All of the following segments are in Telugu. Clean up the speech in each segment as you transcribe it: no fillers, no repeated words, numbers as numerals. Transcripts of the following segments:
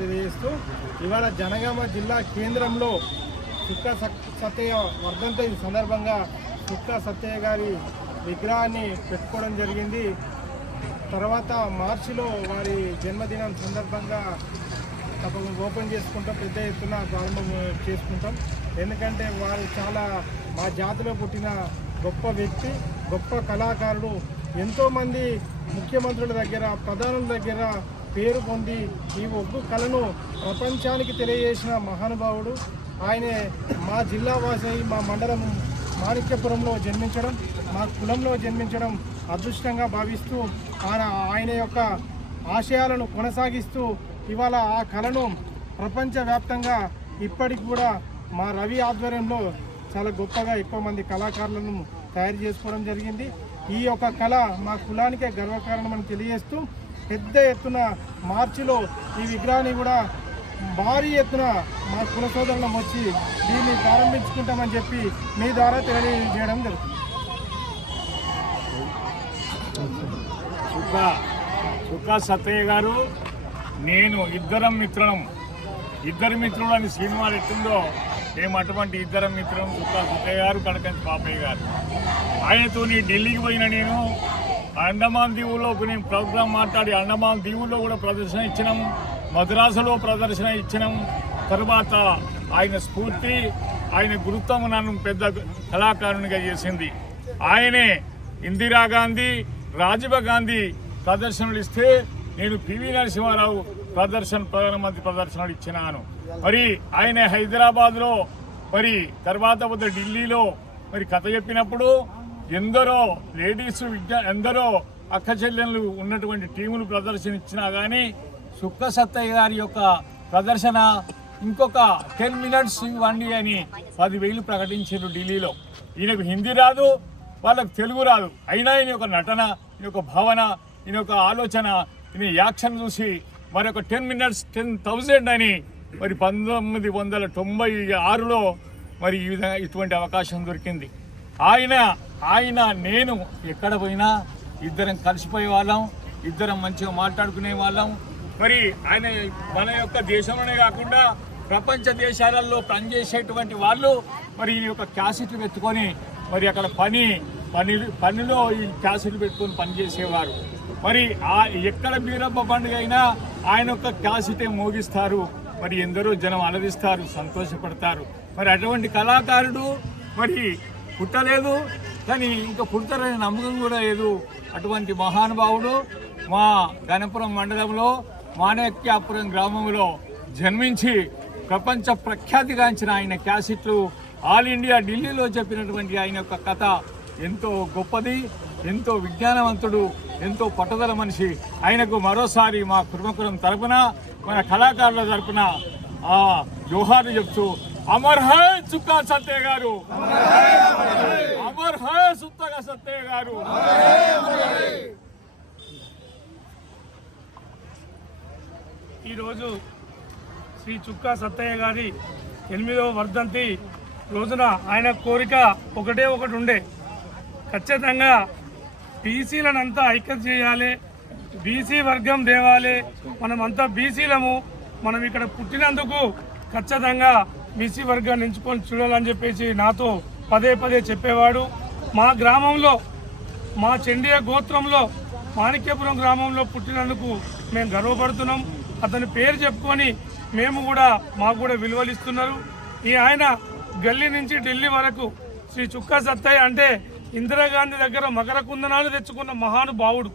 తెలియజేస్తూ ఇవాళ జనగామ జిల్లా కేంద్రంలో చుక్కా సత్తయ్య వర్ధంతి సందర్భంగా చుక్కా సత్తయ్య గారి విగ్రహాన్ని పెట్టుకోవడం జరిగింది. తర్వాత మార్చిలో వారి జన్మదినం సందర్భంగా తప్పకుండా ఓపెన్ చేసుకుంటాం, పెద్ద ఎత్తున ప్రారంభం చేసుకుంటాం. ఎందుకంటే వారు చాలా మా జాతిలో పుట్టిన గొప్ప వ్యక్తి, గొప్ప కళాకారుడు. ఎంతోమంది ముఖ్యమంత్రుల దగ్గర, ప్రధానుల దగ్గర పేరు పొంది ఈ ఒగ్గు కళను ప్రపంచానికి తెలియజేసిన మహానుభావుడు. ఆయనే మా జిల్లా వాసి, మా మండలం మాణిక్యపురంలో జన్మించడం, మా కులంలో జన్మించడం అదృష్టంగా భావిస్తూ ఆయన యొక్క ఆశయాలను కొనసాగిస్తూ ఇవాళ ఆ కళను ప్రపంచవ్యాప్తంగా ఇప్పటికి కూడా మా రవి ఆధ్వర్యంలో చాలా గొప్పగా ఎక్కువ మంది కళాకారులను తయారు చేసుకోవడం జరిగింది. ఈ యొక్క కళ మా కులానికే గర్వకారణమని తెలియజేస్తూ పెద్ద ఎత్తున మార్చిలో ఈ విగ్రహాన్ని కూడా భారీ ఎత్తున మా కుల సోదరులం వచ్చి దీన్ని ప్రారంభించుకుంటామని చెప్పి మీ ద్వారా తెలియజేయడం జరుగుతుంది. చుక్కా సత్తయ్య గారు, నేను ఇద్దరు మిత్రులు అని సినిమాలు ఎట్టుందో మేము అటువంటి ఇద్దరం మిత్రులు, చుక్కా సత్తయ్య గారు, కడకంచి పాపయ్య గారు. ఆయనతో ఢిల్లీకి పోయిన నేను అండమాన్ దీవుల్లో నేను ప్రోగ్రాం మాట్లాడి అండమాన్ దీవుల్లో కూడా ప్రదర్శన ఇచ్చినాం, మద్రాసులో ప్రదర్శన ఇచ్చినాం. తర్వాత ఆయన స్ఫూర్తి, ఆయన గురుత్వం నన్ను పెద్ద కళాకారునిగా చేసింది. ఆయనే ఇందిరాగాంధీ, రాజీవ్ గాంధీ ప్రదర్శనలు ఇస్తే నేను పివి నరసింహారావు ప్రధానమంత్రి ప్రదర్శనలు ఇచ్చినాను. మరి ఆయన హైదరాబాద్లో, మరి తర్వాత ఢిల్లీలో మరి కథ చెప్పినప్పుడు ఎందరో లేడీస్ ఎందరో అక్క చెల్లెళ్ళు ఉన్నటువంటి టీములు ప్రదర్శన ఇచ్చినా కానీ చుక్కా సత్తయ్య గారి యొక్క ప్రదర్శన ఇంకొక 10 minutes ఇవ్వండి అని 10,000 ప్రకటించారు ఢిల్లీలో. ఈయనకు హిందీ రాదు, వాళ్ళకు తెలుగు రాదు, అయినా ఈయన యొక్క నటన, ఈయన యొక్క భావన, ఈయన యొక్క ఆలోచన, ఈయన యాక్షన్ చూసి మరొక 10 minutes 10,000 అని మరి 1996లో మరి ఈ విధంగా ఇటువంటి అవకాశం దొరికింది. ఆయన నేను ఎక్కడ పోయినా ఇద్దరం కలిసిపోయే వాళ్ళం, ఇద్దరం మంచిగా మాట్లాడుకునే వాళ్ళం. మరి ఆయన మన యొక్క దేశంలోనే కాకుండా ప్రపంచ దేశాలలో పనిచేసేటువంటి వాళ్ళు మరి ఈ యొక్క క్యాసెట్లు పెట్టుకొని మరి అక్కడ పనిలో ఈ క్యాసెట్లు పెట్టుకొని పనిచేసేవారు. మరి ఎక్కడ బీరప్ప పండుగ అయినా ఆయన యొక్క క్యాసెటే మోగిస్తారు. మరి ఎందరో జనం ఆనందిస్తారు, సంతోషపడతారు. మరి అటువంటి కళాకారుడు మరి పుట్టలేదు, కానీ ఇంకా పుడతారనే నమ్మకం కూడా లేదు. అటువంటి మహానుభావుడు మా గణపురం మండలంలో మాణిక్యాపురం గ్రామంలో జన్మించి ప్రపంచ ప్రఖ్యాతిగాంచిన ఆయన క్యాసెట్లు ఆల్ ఇండియా ఢిల్లీలో చెప్పినటువంటి ఆయన యొక్క కథ ఎంతో గొప్పది, ఎంతో విజ్ఞానవంతుడు, ఎంతో పట్టుదల మనిషి. ఆయనకు మరోసారి మా కుటుంబకులం తరపున, మన కళాకారుల తరపున జోహార్లు చెప్తూ అమర్ హై చుక్కా సత్తయ్య గారు, అమర్ హై చుక్కా సత్తయ్య గారు. ఈరోజు శ్రీ చుక్కా సత్తయ్య గారి 8వ వర్ధంతి రోజున ఆయన కోరిక ఒకటి ఉండే, ఖచ్చితంగా బీసీలనంతా ఐక్యత చేయాలి, బీసీ వర్గం తేవాలి, మనమంతా బీసీలము, మనం ఇక్కడ పుట్టినందుకు ఖచ్చితంగా బీసీ వర్గాన్ని ఎంచుకొని చూడాలని చెప్పేసి నాతో పదే చెప్పేవాడు. మా గ్రామంలో, మా చెండియ గోత్రంలో మాణిక్యపురం గ్రామంలో పుట్టినందుకు మేము గర్వపడుతున్నాం. అతని పేరు చెప్పుకొని మాకు కూడా విలువలిస్తున్నారు. ఆయన గల్లీ నుంచి ఢిల్లీ వరకు శ్రీ చుక్కా సత్తయ్య అంటే ఇందిరాగాంధీ దగ్గర మకర కుందనాలు తెచ్చుకున్న మహానుభావుడు.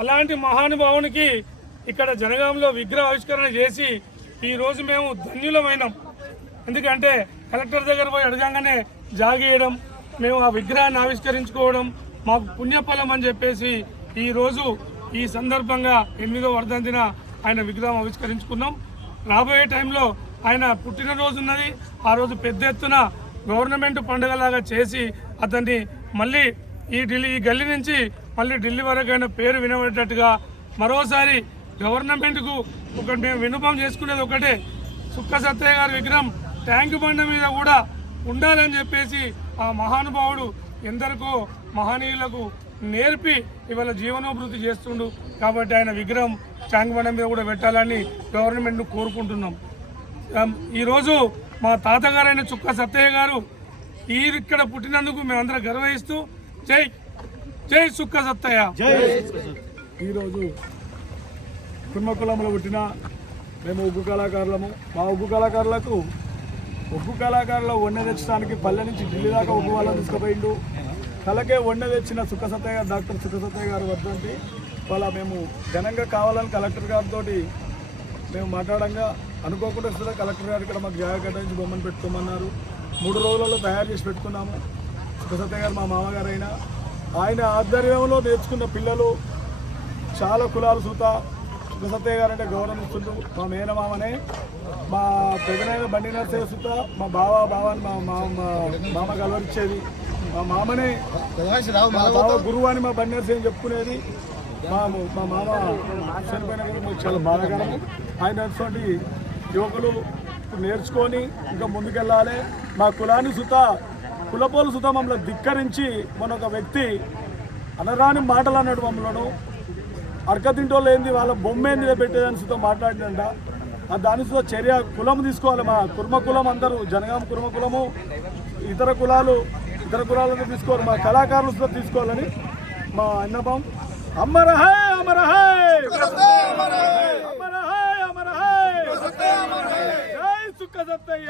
అలాంటి మహానుభావునికి ఇక్కడ జనగాంలో విగ్రహ ఆవిష్కరణ చేసి ఈరోజు మేము ధన్యులమైనాం. ఎందుకంటే కలెక్టర్ దగ్గర పోయి అడగంగానే జాగేయడం, మేము ఆ విగ్రహాన్ని ఆవిష్కరించుకోవడం మాకు పుణ్యఫలం అని చెప్పేసి ఈరోజు ఈ సందర్భంగా 8వ వర్ధంతిన ఆయన విగ్రహం ఆవిష్కరించుకున్నాం. రాబోయే టైంలో ఆయన పుట్టినరోజు ఉన్నది, ఆ రోజు పెద్ద ఎత్తున గవర్నమెంట్ పండుగలాగా చేసి అతన్ని మళ్ళీ ఈ గల్లీ నుంచి మళ్ళీ ఢిల్లీ వరకు ఆయన పేరు వినబడేటట్టుగా మరోసారి గవర్నమెంట్కు మేము విన్నపం చేసుకునేది ఒకటే, చుక్కా సత్తయ్య గారి విగ్రహం ట్యాంక్ బండ మీద కూడా ఉండాలని చెప్పేసి ఆ మహానుభావుడు ఎందరికో మహనీయులకు నేర్పి ఇవాళ జీవనోభివృద్ధి చేస్తుండు. కాబట్టి ఆయన విగ్రహం చాంగబండ మీద కూడా పెట్టాలని గవర్నమెంట్ను కోరుకుంటున్నాం. ఈరోజు మా తాతగారైన చుక్క సత్తయ్య గారు ఇక్కడ పుట్టినందుకు మేమందరం గర్వహిస్తూ జై జై చుక్క సత్తయ్య. ఈరోజు కుర్మకులంలో పుట్టిన మేము ఉగ్గు కళాకారులము. మా ఉగ్గు కళాకారులకు ఉగ్గు కళాకారుల వన్నె తెచ్చడానికి పల్లె నుంచి ఢిల్లీ దాకా ఉగ్గు వాళ్ళని తీసుకుపోయిండు. కళకే వన్నె తెచ్చిన చుక్క సత్తయ్య గారు, డాక్టర్ చుక్క సత్తయ్య గారు వద్దండి వాళ్ళ మేము ఘనంగా కావాలని కలెక్టర్ గారితో మేము మాట్లాడంగా అనుకోకుండా వస్తుందా కలెక్టర్ గారు ఇక్కడ మాకు జాగా కేటాయించి బొమ్మను పెట్టుకోమన్నారు. 3 రోజులలో తయారు చేసి పెట్టుకున్నాము. చుక్క సత్తయ్య గారు మా మామగారు అయినా ఆయన ఆధ్వర్యంలో నేర్చుకున్న పిల్లలు చాలా కులాలు సూత. చుక్క సత్తయ్య గారు అంటే గౌరవిస్తుండ్రు. మా మేనమామనే మా పెదనైన బండి నర్సయ్య సూత మా బావని మా మామ గలవరిచ్చేది. మా మామనే మా బావ గురువు అని మా బండి నర్సయ్య చెప్పుకునేది. మా మామ చనిపోయిన మాకు చాలా బాధాకరము. ఆయన అటువంటి యువకులు నేర్చుకొని ఇంకా ముందుకెళ్ళాలి. మా కులాన్ని కులపోలు సుత మమ్మల్ని ధిక్కరించి మన ఒక వ్యక్తి అనరాని మాటలు అన్నాడు. మమ్మల్ని అరకతింటోళ్ళు ఏంది వాళ్ళ బొమ్మే నిలబెట్టేదని సుత మాట్లాడినంట. దాని సుత చర్య కులం తీసుకోవాలి. మా కుర్మ కులం అందరూ జనగామ కుర్మ కులము ఇతర కులాలను తీసుకోవాలి. మా కళాకారులు సుత తీసుకోవాలని మా అన్నపం. అమర హై అమర హై అమర హై అమర హై జై చుక్క సత్తయ్య.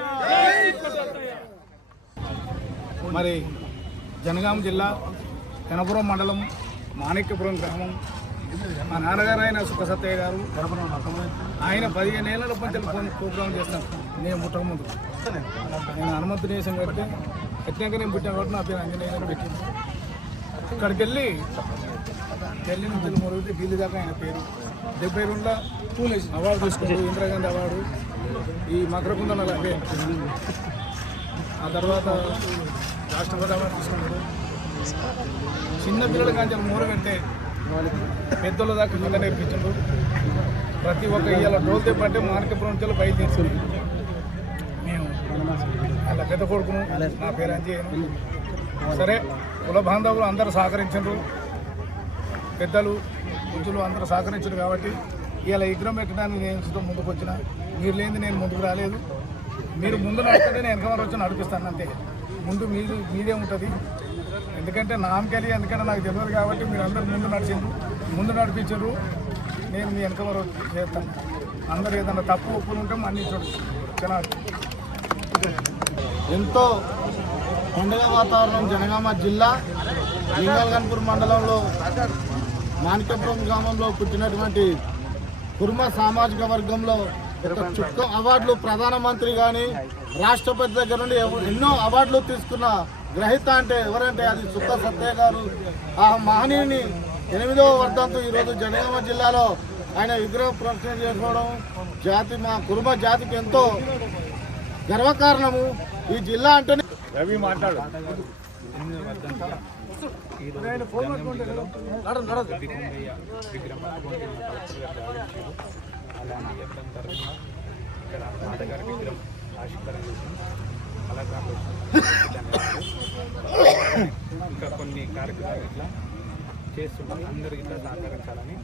మరి జనగామ జిల్లా కనపురం మండలం మాణిక్యపురం గ్రామం మా నాన్నగారు అయిన చుక్క సత్తయ్య గారు ఆయన 15 ఏళ్ళ పంచాలు ప్రోగ్రాం చేస్తాను. నేను పుట్టక ముందు నేను హనుమంతు దేశం కడితే ఎట్టినాక నేను పుట్టిన కాబట్టి నా పేరు ఆంజనేయులు పెట్టింది. ఇక్కడికి వెళ్ళి ఢిల్లీ నుంచి మొదలుపెట్టి ఢిల్లీ దాకా ఆయన పేరు 72 అవార్డు తీసుకున్నాడు. ఇందిరాగాంధీ అవార్డు, ఈ మకరకుందల అంటే ఆ తర్వాత రాష్ట్రపతి అవార్డు తీసుకున్నాడు. చిన్న పిల్లల కాంచెలు మూర పెడితే పెద్దోళ్ళ దాకా కింద నేర్పించాడు. ప్రతి ఒక్క ఇవాళ డోల్ తెప్పంటే మాణిక్యపురం నుంచి బయలుదేరుతుంది. మేము అలా పెద్ద కొడుకును, నా పేరు అంజయ్యను. సరే కుల బాంధవులు అందరూ సహకరించారు, పెద్దలు కొంచెలు అందరూ సహకరించారు. కాబట్టి ఇవాళ విగ్రహం పెట్టడానికి నేను ముందుకు వచ్చిన. మీరు లేనిది నేను ముందుకు రాలేదు. మీరు ముందు నడుస్తుంటే నేను వెనకమర వచ్చి నడిపిస్తాను అంతే. ముందు మీదే ఉంటుంది. ఎందుకంటే నామకెళ్ళి ఎందుకంటే నాకు తెలియదు కాబట్టి మీరు అందరూ ముందు నడిపించారు. నేను మీ వెనకమర చేస్తాను. అందరూ ఏదన్నా తప్పు ఒప్పులు ఉంటే మన్నించడు. ఎంతో పండుగ వాతావరణం జనగామ జిల్లా లింగాలగన్పూర్ మండలంలో మాణిక్యపురం గ్రామంలో పుట్టినటువంటి కుర్మ సామాజిక వర్గంలో ఒక చుక్క అవార్డులు ప్రధానమంత్రి కానీ రాష్ట్రపతి దగ్గర నుండి ఎన్నో అవార్డులు తీసుకున్న గ్రహీత అంటే ఎవరంటే అది చుక్క సత్తయ్య గారు. ఆ మహనీయుని 8వ వర్ధంతి ఈరోజు జనగామ జిల్లాలో ఆయన విగ్రహం ప్రతిష్ఠ చేసుకోవడం మా కుర్మ జాతికి ఎంతో గర్వకారణము. ఈ జిల్లా అంటేనే రవి మాట్లాడు. ఇంకా కొన్ని కార్యక్రమాలు ఇట్లా చేస్తున్నాం. అందరూ ఇట్లా సహకరించాలని